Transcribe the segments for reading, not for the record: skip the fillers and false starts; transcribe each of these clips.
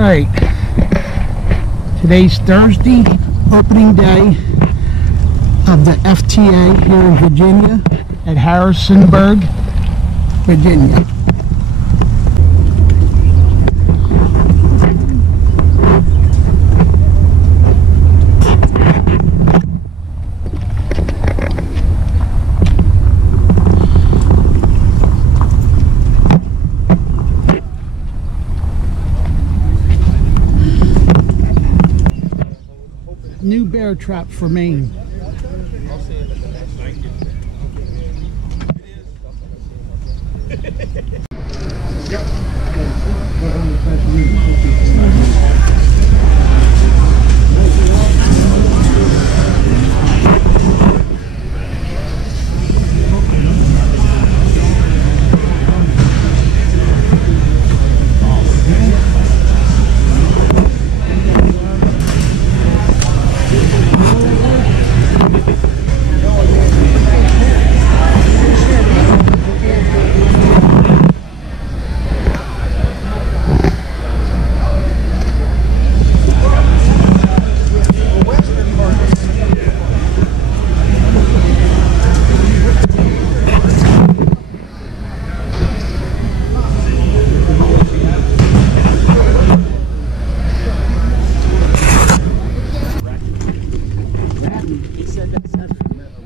Alright, today's Thursday, opening day of the FTA here in Virginia at Harrisonburg, Virginia. New bear trap for Maine.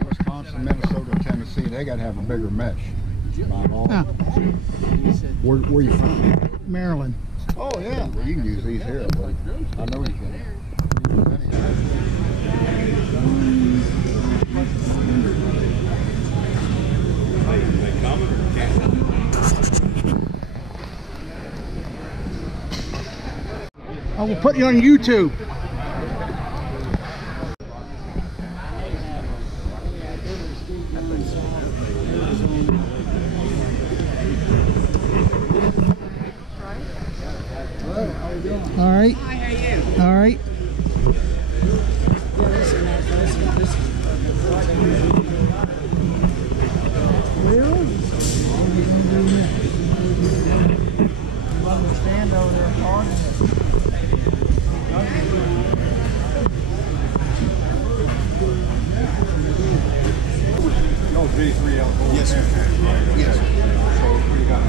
Wisconsin, Minnesota, Tennessee, they got to have a bigger mesh. Huh. Where you from? Maryland. Oh, yeah. Well, you can use these here, buddy. I know you can. I will put you on YouTube. All right. Hi, how are you? All right. Yes, sir. Yes, sir. So what do you got?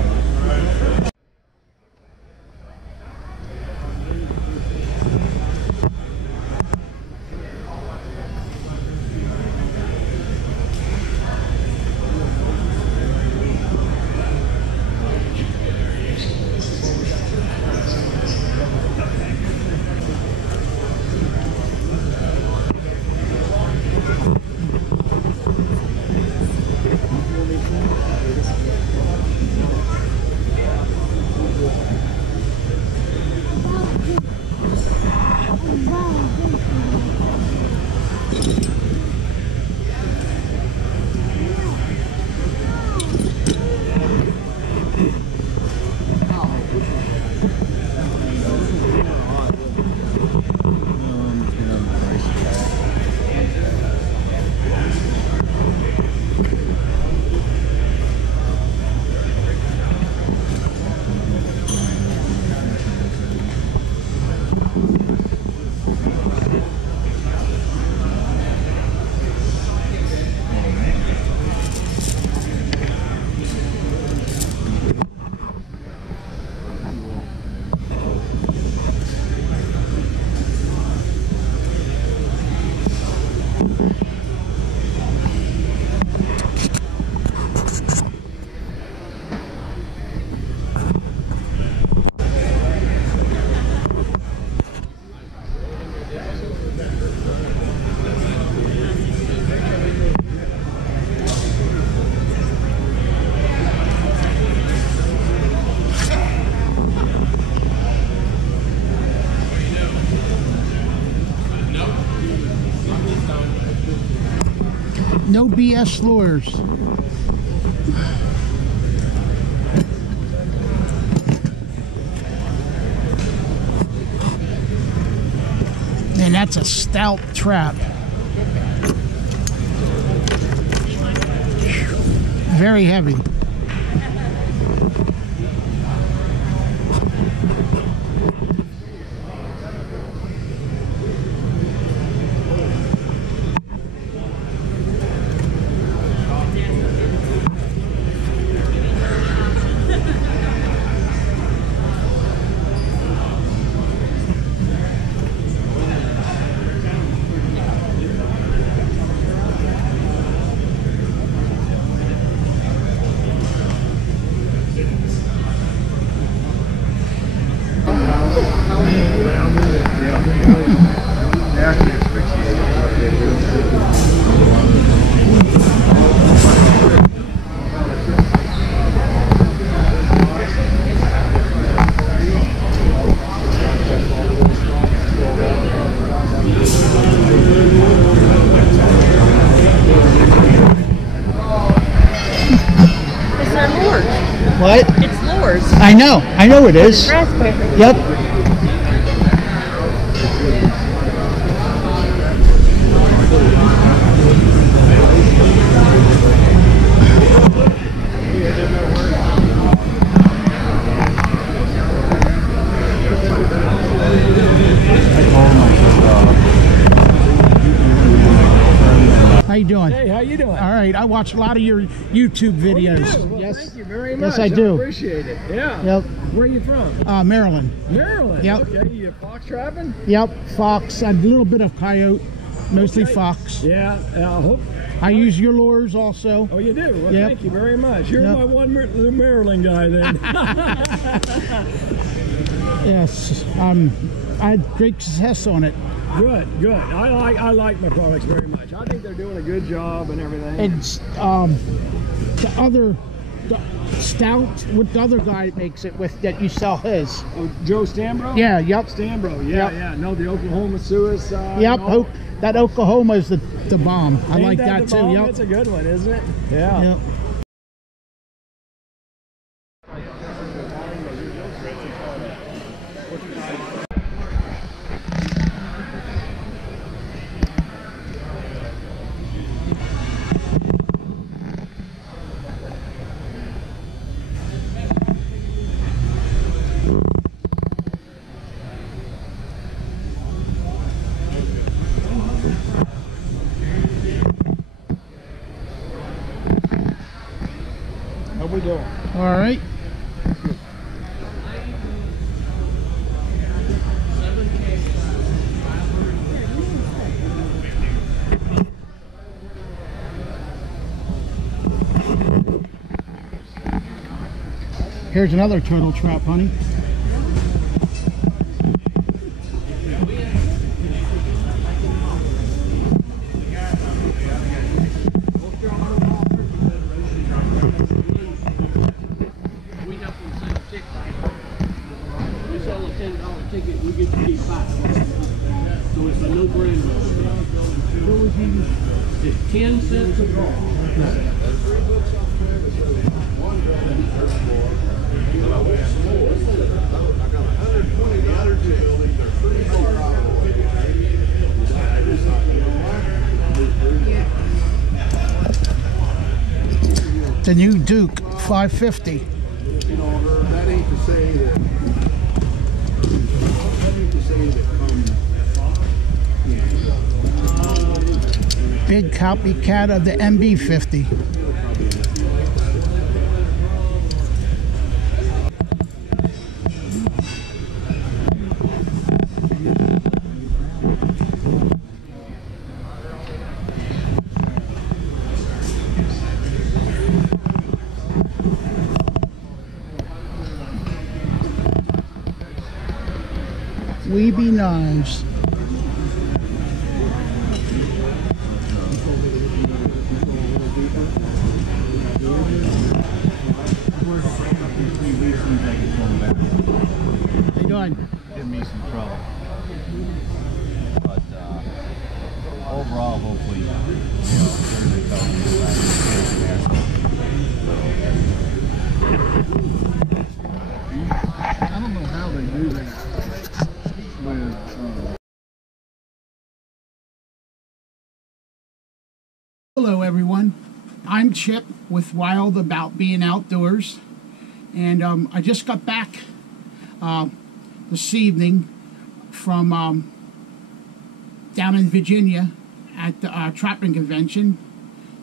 No BS lawyers. Man, that's a stout trap. Very heavy. What? It's lures. I know it is. Raspberry. Yep. How you doing? Hey, how you doing? All right, I watch a lot of your YouTube videos. Oh, you do? Well, Yes. thank you very much. Yes, I do. Appreciate it. Yeah. Yep. Where are you from? Maryland. Maryland. Yep. Okay. You fox trapping? Yep. Fox. A little bit of coyote, mostly Okay. fox. Yeah. I hope. I use your lures also. Oh, you do? Well, Yep. thank you very much. You're Yep. my one Maryland guy then. Yes. I had great success on it. Good. Good. I like my products very much. I think they're doing a good job and everything. It's the stout with the other guy that makes it with that you sell his. Oh, Joe Stambro? Yeah. Yep. Stambro. Yeah. Yep. Yeah. No, the Oklahoma suicide. Yep. and all- That Oklahoma is the bomb. I Ain't like that that the too. bomb? Yep. That's a good one, isn't it? Yeah. Yep. How we doing? All right. Here's another turtle trap, honey. We sell a $10 ticket, we get to keep 5. So it's a no-brainer. It's 10 cents a draw. The new Duke 550. You know, that ain't to say that. That ain't to say that Big copycat of the MB50. Weeby knives. How you doing? Give me some trouble. But overall, hopefully, you know, Thursday I don't know how they do that with. Hello everyone, I'm Chip with Wild About Being Outdoors, and I just got back this evening from down in Virginia at the trapping convention.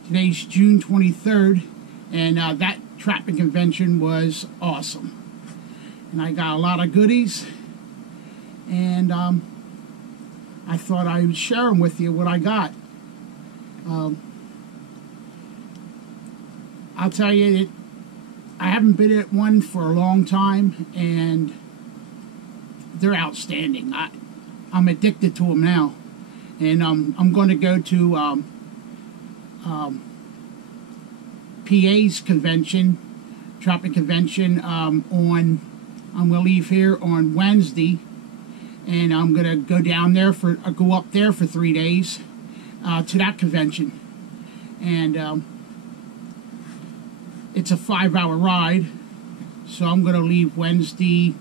Today's June 23rd, and that trapping convention was awesome, and I got a lot of goodies, and I thought I would share them with you what I got. I'll tell you, I haven't been at one for a long time, and they're outstanding. I'm addicted to them now, and I'm going to go to PA's convention, trapping convention I'm going to leave here on Wednesday, and I'm going to go down there go up there for 3 days to that convention, and it's a 5-hour ride, So I'm going to leave Wednesday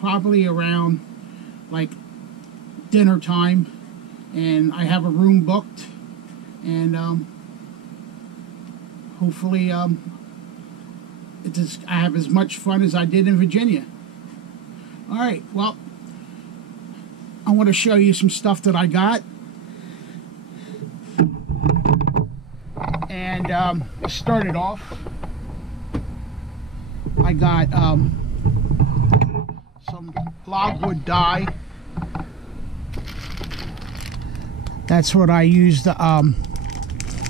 probably around like dinner time, and I have a room booked, and hopefully I have as much fun as I did in Virginia. All right, well, I want to show you some stuff that I got. And started off, I got some logwood dye. That's what I use to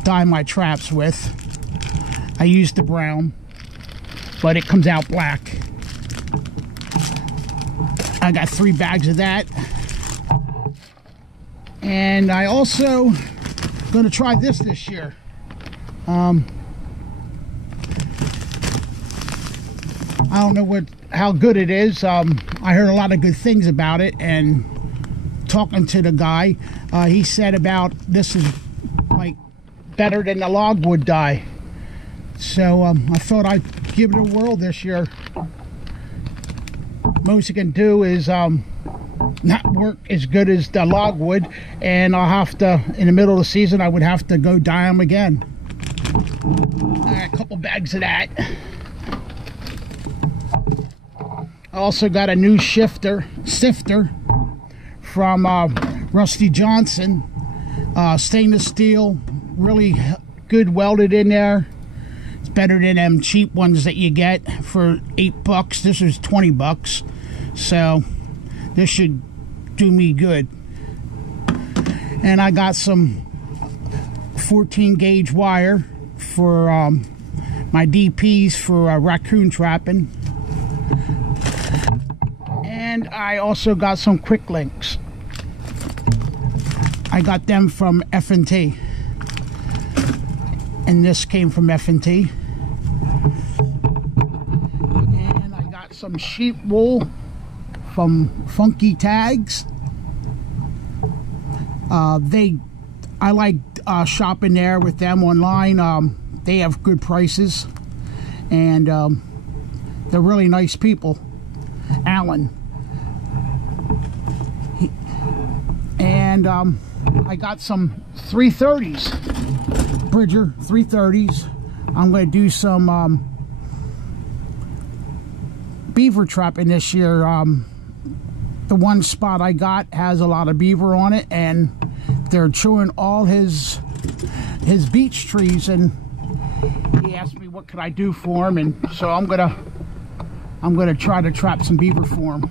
dye my traps with. I use the brown, but it comes out black. I got 3 bags of that. And I also going to try this year. I don't know how good it is. I heard a lot of good things about it, and talking to the guy, he said about this is like better than the logwood dye. So I thought I'd give it a whirl this year. Most you can do is not work as good as the logwood, and I'll have to, in the middle of the season, I would have to go dye them again. All right, a couple bags of that. I also got a new sifter from Rusty Johnson, stainless steel, really good welded in there. It's better than them cheap ones that you get for $8. This is $20, so this should do me good. And I got some 14 gauge wire for my DPs for raccoon trapping. And I also got some quick links. I got them from FTA, and this came from FTA. And I got some sheep wool from Funky Tags. I like shopping there with them online. They have good prices, and they're really nice people. Alan. And I got some 330s, Bridger 330s. I'm going to do some beaver trapping this year. The one spot I got has a lot of beaver on it, and they're chewing all his beech trees, and he asked me what could I do for him, and so I'm gonna try to trap some beaver for him.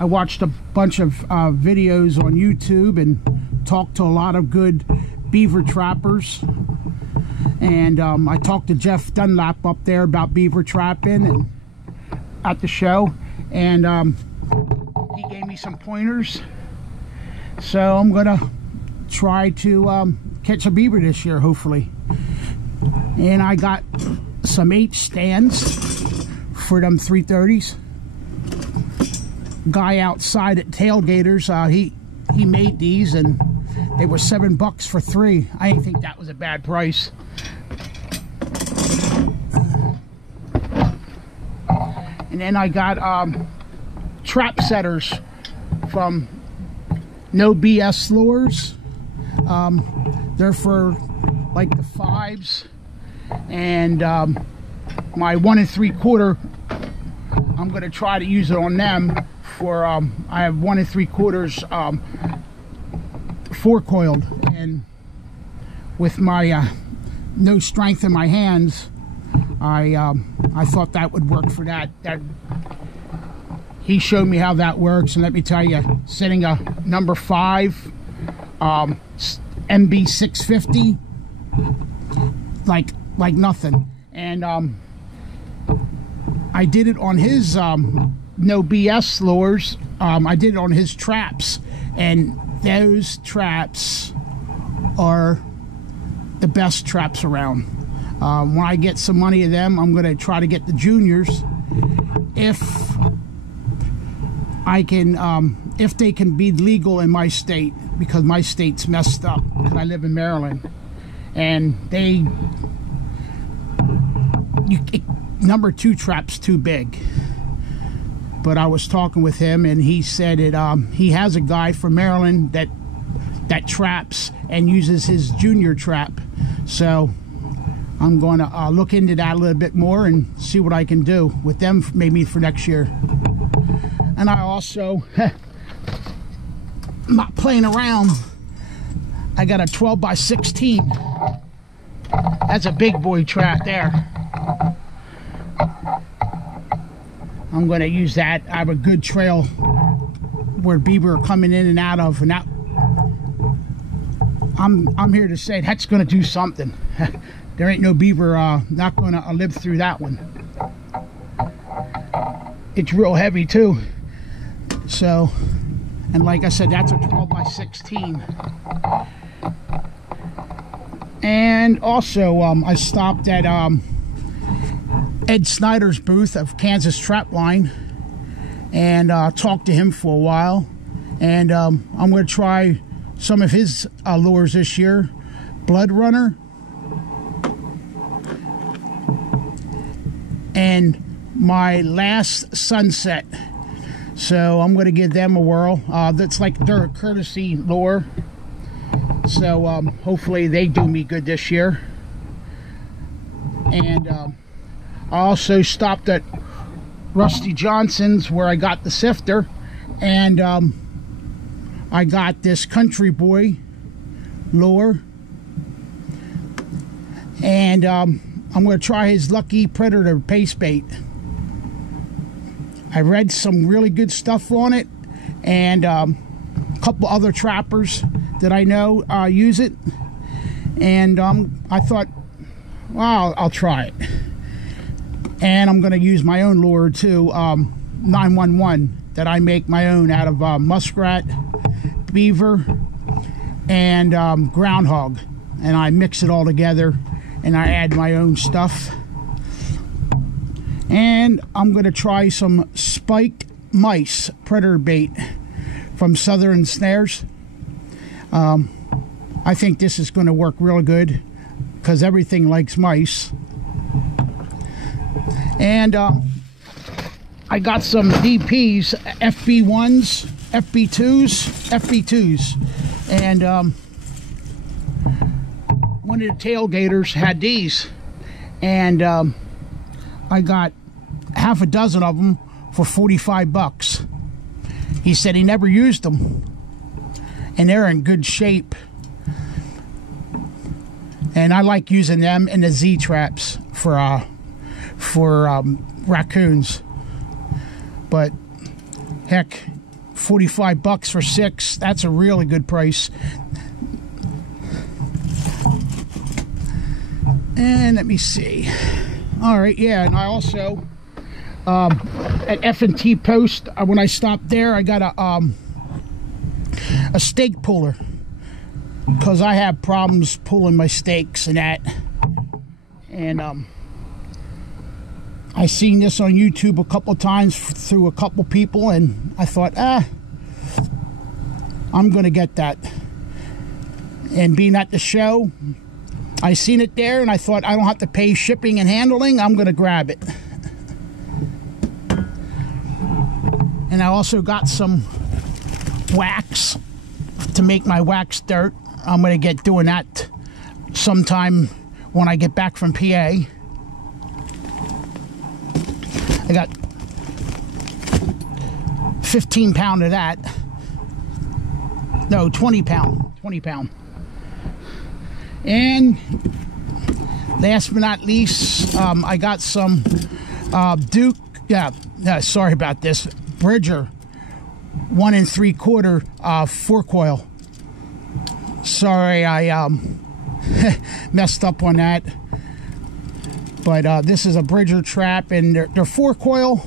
I watched a bunch of videos on YouTube and talked to a lot of good beaver trappers, and I talked to Jeff Dunlap up there about beaver trapping and at the show, and he gave me some pointers. So I'm gonna try to catch a beaver this year, hopefully. And I got some H stands for them 330s. Guy outside at Tailgaters, he made these, and they were $7 for 3. I didn't think that was a bad price. And then I got trap setters from No BS Lures. They're for like the 5s, and my 1 3/4, I'm going to try to use it on them for I have 1 3/4 4-coiled, and with my no strength in my hands, I thought that would work for that. He showed me how that works, and let me tell you, setting a number 5 MB 650 like nothing. And I did it on his No BS lures. I did it on his traps, and those traps are the best traps around. When I get some money of them, I'm going to try to get the juniors, if I can, if they can be legal in my state, because my state's messed up. I live in number 2 trap's too big. But I was talking with him, and he said that he has a guy from Maryland that traps and uses his junior trap. So I'm going to look into that a little bit more and see what I can do with them maybe for next year. And I also, I'm not playing around, I got a 12 by 16. That's a big boy trap there. I'm going to use that. I have a good trail where beaver are coming in and out of, and that I'm here to say that's going to do something. There ain't no beaver not going to live through that one. It's real heavy too. So, and like I said, that's a 12 by 16. And also, I stopped at Ed Snyder's booth of Kansas Trap Line and talked to him for a while. And I'm going to try some of his lures this year. Blood Runner and my Last Sunset. So I'm going to give them a whirl. That's like they're a courtesy lure. So hopefully they do me good this year. And I also stopped at Rusty Johnson's where I got the sifter, and I got this Country Boy lure, and I'm going to try his Lucky Predator paste bait. I read some really good stuff on it, and a couple other trappers that I know use it, and I thought, well, I'll try it. And I'm going to use my own lure too, 911, that I make my own out of muskrat, beaver, and groundhog. And I mix it all together and I add my own stuff. And I'm going to try some spiked mice predator bait from Southern Snares. I think this is going to work real good because everything likes mice. And I got some DPs, FB1s, FB2s, and one of the tailgaters had these, and I got half a dozen of them for 45 bucks. He said he never used them, and they're in good shape. And I like using them in the Z traps for raccoons. But heck, 45 bucks for 6, that's a really good price. And let me see. All right, yeah, and I also at F&T Post, when I stopped there, I got a stake puller because I have problems pulling my stakes and that. And I seen this on YouTube a couple of times through a couple people, and I thought, I'm gonna get that. And being at the show, I seen it there, and I thought, I don't have to pay shipping and handling, I'm gonna grab it. And I also got some wax to make my wax dirt. I'm gonna get doing that sometime when I get back from PA. I got 15 pound of that. No, 20 pound. 20 pound. And last but not least, I got some Duke. Sorry about this. Bridger 1 3/4 4 coil. Sorry, I messed up on that. But this is a Bridger trap, and they're 4 coil.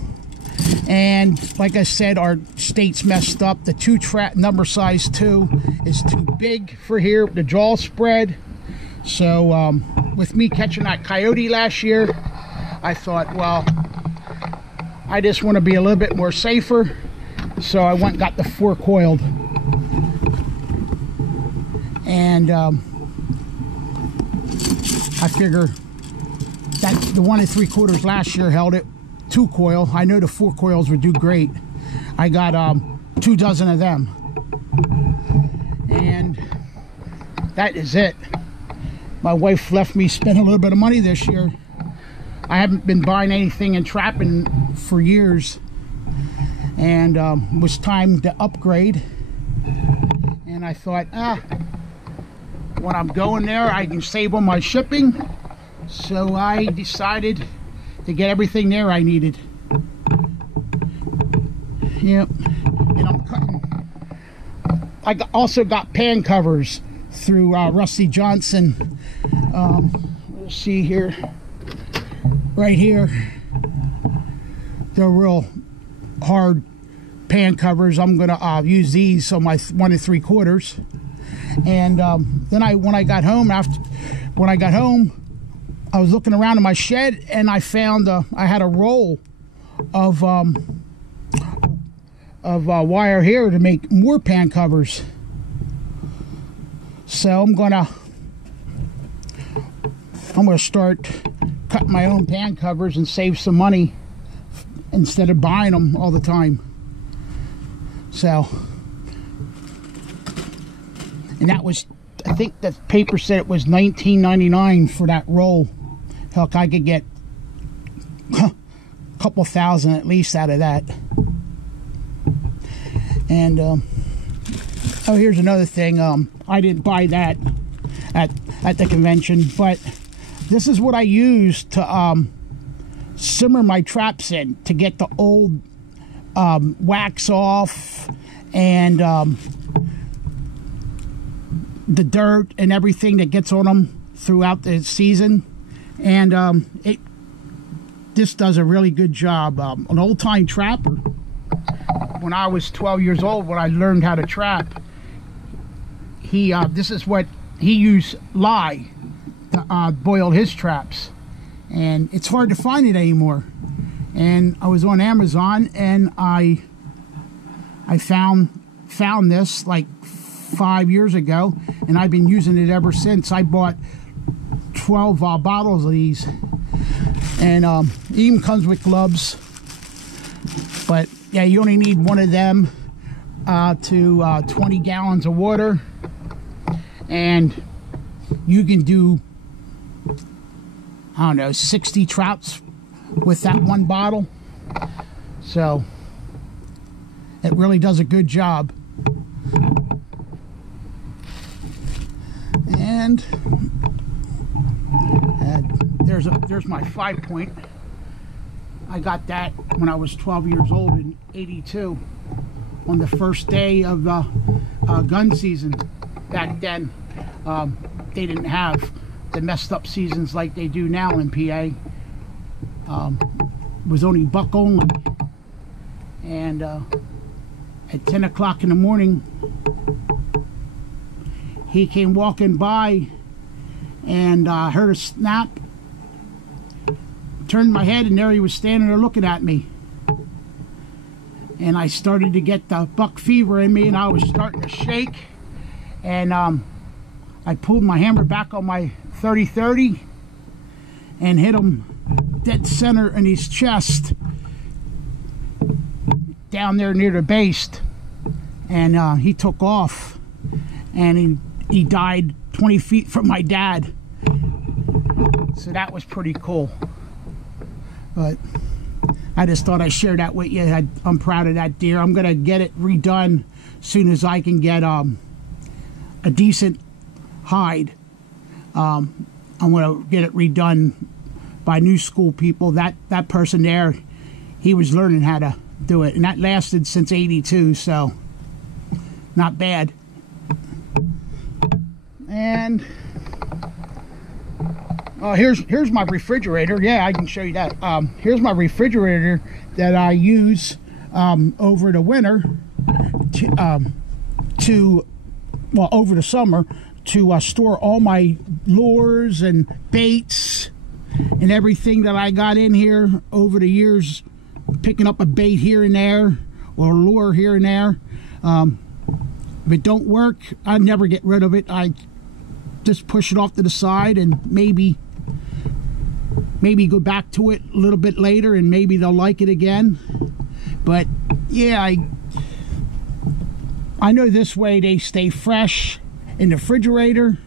And like I said, our state's messed up. The 2 trap number size 2 is too big for here. The jaw spread. So with me catching that coyote last year, I thought, well, I just want to be a little bit more safer. So I went and got the 4 coiled. And I figure the 1 3/4 last year held it 2 coil. I know the 4 coils would do great. I got 2 dozen of them, and that is it. My wife left me spend a little bit of money this year. I haven't been buying anything and trapping for years, and it was time to upgrade. And I thought, when I'm going there, I can save on my shipping. So I decided to get everything there I needed. Yep. And I'm cutting. I also got pan covers through Rusty Johnson. Let's see here. Right here. They're real hard pan covers. I'm gonna use these on my 1 3/4. And then when I got home, I was looking around in my shed, and I found I had a roll of wire here to make more pan covers. So I'm gonna start cutting my own pan covers and save some money instead of buying them all the time. So, and that was, I think the paper said it was $19.99 for that roll. Heck, I could get a couple thousand at least out of that. And oh, here's another thing. I didn't buy that at the convention, but this is what I use to simmer my traps in, to get the old wax off and the dirt and everything that gets on them throughout the season. And this does a really good job. An old-time trapper, when I was 12 years old, when I learned how to trap, this is what he used, lye, to boil his traps. And it's hard to find it anymore. And I was on Amazon, and I found this like 5 years ago, and I've been using it ever since. I bought 12 bottles of these, and it even comes with gloves. But yeah, you only need one of them to 20 gallons of water, and you can do, I don't know, 60 traps with that one bottle. So it really does a good job. And there's my 5-point. I got that when I was 12 years old in '82, on the first day of the gun season. Back then, they didn't have the messed up seasons like they do now in PA. It was only buck only. And at 10 o'clock in the morning, he came walking by, and I heard a snap. Turned my head, and there he was standing there looking at me. And I started to get the buck fever in me, and I was starting to shake. And I pulled my hammer back on my 30-30 and hit him dead center in his chest, down there near the base. And he took off, and he died 20 feet from my dad. So that was pretty cool. But I just thought I'd share that with you. I'm proud of that deer. I'm gonna get it redone as soon as I can get a decent hide. I'm gonna get it redone by new school people. That person there, he was learning how to do it, and that lasted since '82, so not bad. And here's my refrigerator. Yeah, I can show you that. Here's my refrigerator that I use over the winter over the summer to store all my lures and baits and everything that I got in here over the years, picking up a bait here and there or a lure here and there. If it don't work, I never get rid of it. I just push it off to the side and maybe maybe go back to it a little bit later and maybe they'll like it again. But yeah, I know this way they stay fresh in the refrigerator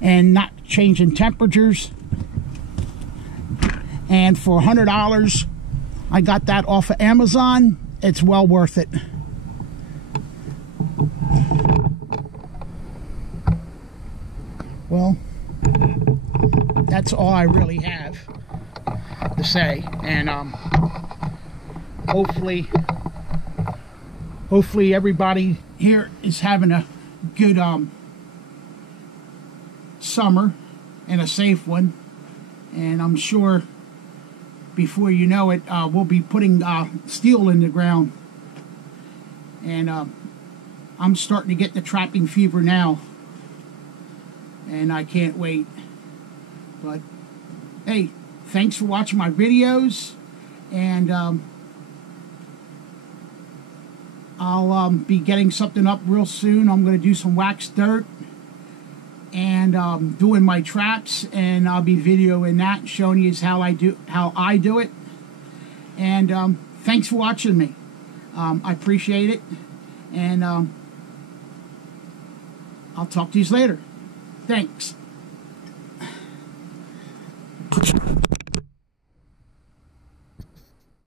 and not changing temperatures. And for $100, I got that off of Amazon. It's well worth it. Well, that's all I really have to say. And hopefully everybody here is having a good summer and a safe one. And I'm sure before you know it, we'll be putting steel in the ground. And I'm starting to get the trapping fever now, and I can't wait. But hey, thanks for watching my videos, and I'll be getting something up real soon. I'm going to do some wax dirt and doing my traps, and I'll be videoing that, showing you how I do it. And thanks for watching me. I appreciate it, and I'll talk to you later. Thanks.